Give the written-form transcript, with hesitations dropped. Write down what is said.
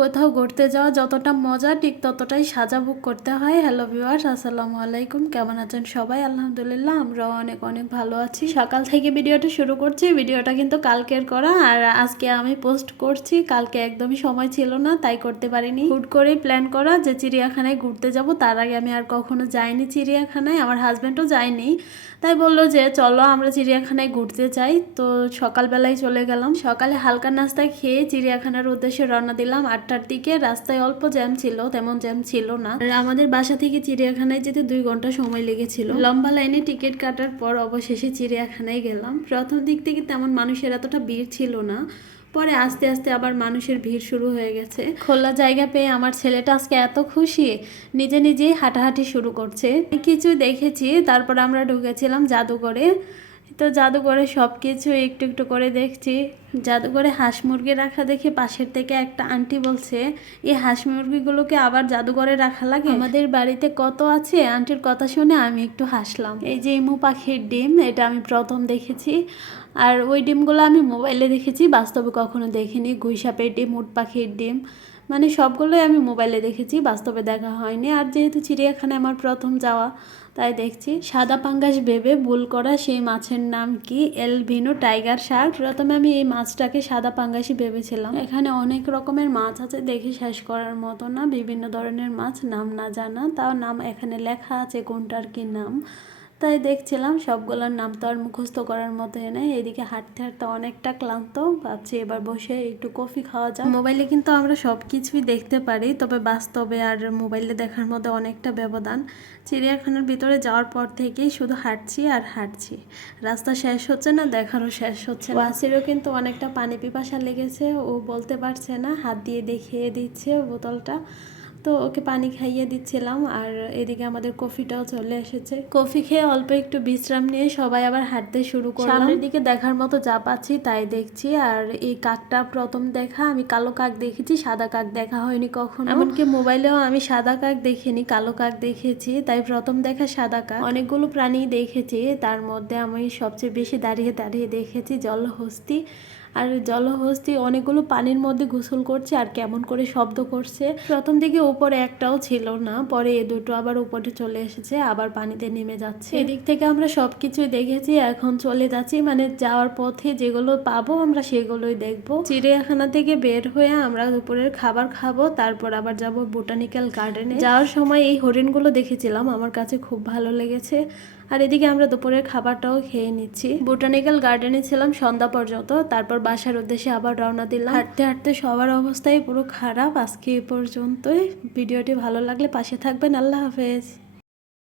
কোথাও ঘুরতে যাওয়া যতটা মজা ঠিক ততটাই সাজা বুক করতে হয়। হ্যালো ভিউয়ার্স, আসসালামু আলাইকুম। কেমন আছেন সবাই? আলহামদুলিল্লাহ, আমরাও অনেক অনেক ভালো আছি। সকাল থেকে ভিডিওটা শুরু করছি। ভিডিওটা কিন্তু কালকের করা, আর আজকে আমি পোস্ট করছি। কালকে একদমই সময় ছিল না, তাই করতে পারিনি। হুট করেই প্ল্যান করা যে চিড়িয়াখানায় ঘুরতে যাব। তার আগে আমি আর কখনো যাইনি চিড়িয়াখানায়, আমার হাজব্যান্ডও যায়নি। তাই বললো যে চলো আমরা চিড়িয়াখানায় ঘুরতে যাই। তো সকালবেলায় চলে গেলাম। সকালে হালকা নাস্তা খেয়ে চিড়িয়াখানার উদ্দেশ্যে রওনা দিলাম 8টার দিকে। রাস্তায় অল্প জ্যাম ছিল, তেমন জ্যাম ছিল না। আর আমাদের বাসা থেকে চিড়িয়াখানায় যেতে 2 ঘন্টা সময় লেগেছিল। লম্বা লাইনে টিকিট কাটার পর অবশেষে চিড়িয়াখানায় গেলাম। প্রথম দিক থেকে তেমন মানুষের এতটা ভিড় ছিল না, পরে আস্তে আস্তে আবার মানুষের ভিড় শুরু হয়ে গেছে। খোলা জায়গা পেয়ে আমার ছেলেটা আজকে এত খুশি, নিজে নিজেই হাঁটাহাঁটি শুরু করছে। কিছু দেখেছি, তারপর আমরা ঢুকেছিলাম জাদুঘরে। তো জাদুঘরে সব কিছু একটু একটু করে দেখছি। জাদুঘরে হাঁস মুরগি রাখা দেখে পাশের থেকে একটা আন্টি বলছে, এই হাঁস মুরগিগুলোকে আবার জাদুঘরে রাখা লাগে? আমাদের বাড়িতে কত আছে। আন্টির কথা শুনে আমি একটু হাসলাম। এই যে ইমু পাখির ডিম, এটা আমি প্রথম দেখেছি। আর ওই ডিমগুলো আমি মোবাইলে দেখেছি, বাস্তবে কখনো দেখিনি। গুইসাপের ডিম, উট পাখির ডিম, মানে সবগুলোই আমি মোবাইলে দেখেছি, বাস্তবে দেখা হয়নি। আর যেহেতু চিড়িয়াখানায় আমার প্রথম যাওয়া, তাই দেখছি। সাদা পাঙ্গাস ভেবে ভুল করা সেই মাছের নাম কি? এলভিনো টাইগার শার্ক। প্রথমে আমি এই মাছটাকে সাদা পাঙ্গাসই ভেবেছিলাম। এখানে অনেক রকমের মাছ আছে, দেখে শেষ করার মতো না। বিভিন্ন ধরনের মাছ, নাম না জানা, তাও নাম এখানে লেখা আছে কোনটার কি নাম। তাই দেখছিলাম, সবগুলোর নাম তো আর মুখস্থ করার মতো নেই। এদিকে হাঁটতে হাঁটতে অনেকটা ক্লান্ত, ভাবছি এবার বসে একটু কফি খাওয়া যায়। মোবাইলে কিন্তু আমরা সব কিছুই দেখতে পারি, তবে বাস্তবে আর মোবাইলে দেখার মধ্যে অনেকটা ব্যবধান। চিড়িয়াখানার ভিতরে যাওয়ার পর থেকেই শুধু হাঁটছি আর হাঁটছি, রাস্তা শেষ হচ্ছে না, দেখারও শেষ হচ্ছে না। ওয়াসিরও কিন্তু অনেকটা পানি পিপাসা লেগেছে, ও বলতে পারছে না, হাত দিয়ে দেখিয়ে দিচ্ছে বোতলটা। তো ওকে পানি খাইয়ে দিচ্ছিলাম, আর এদিকে আমাদের কফিটাও চলে এসেছে। কফি খেয়ে অল্প একটু বিশ্রাম নিয়ে সবাই আবার হাঁটতে শুরু করলাম। সামনের দিকে দেখার মতো যা পাচ্ছি তাই দেখছি। আর এই কাকটা প্রথম দেখা, আমি কালো কাক দেখেছি, সাদা কাক দেখা হয়নি কখনো। এমনকি মোবাইলেও আমি সাদা কাক দেখিনি, কালো কাক দেখেছি, তাই প্রথম দেখা সাদা কাক। অনেকগুলো প্রাণী দেখেছি, তার মধ্যে আমি সবচেয়ে বেশি দাঁড়িয়ে দাঁড়িয়ে দেখেছি জলহস্তি। আর জলহস্তি অনেকগুলো পানির মধ্যে গোসল করছে আর কেমন করে শব্দ করছে। প্রথম দিকে উপরে একটাও ছিল না, পরে এ দুটো আবার উপরে চলে এসেছে, আবার পানিতে নেমে যাচ্ছে। এদিক থেকে আমরা সবকিছুই দেখেছি, এখন চলে যাচ্ছি, মানে যাওয়ার পথে যেগুলো পাবো আমরা সেগুলোই দেখবো। চিড়িয়াখানা থেকে বের হয়ে আমরা দুপুরের খাবার খাবো, তারপর আবার যাব বোটানিক্যাল গার্ডেনে। যাওয়ার সময় এই হরিণগুলো দেখেছিলাম, আমার কাছে খুব ভালো লেগেছে। আর এদিকে আমরা দুপুরের খাবারটাও খেয়ে নিচ্ছি। বোটানিক্যাল গার্ডেনে ছিলাম সন্ধ্যা পর্যন্ত, তারপর বাসার উদ্দেশ্যে আবার রওনা দিলাম। হাঁটতে হাঁটতে সবার অবস্থাই পুরো খারাপ। আজকে এই পর্যন্তই। ভিডিওটি ভালো লাগলে পাশে থাকবেন। আল্লাহ হাফেজ।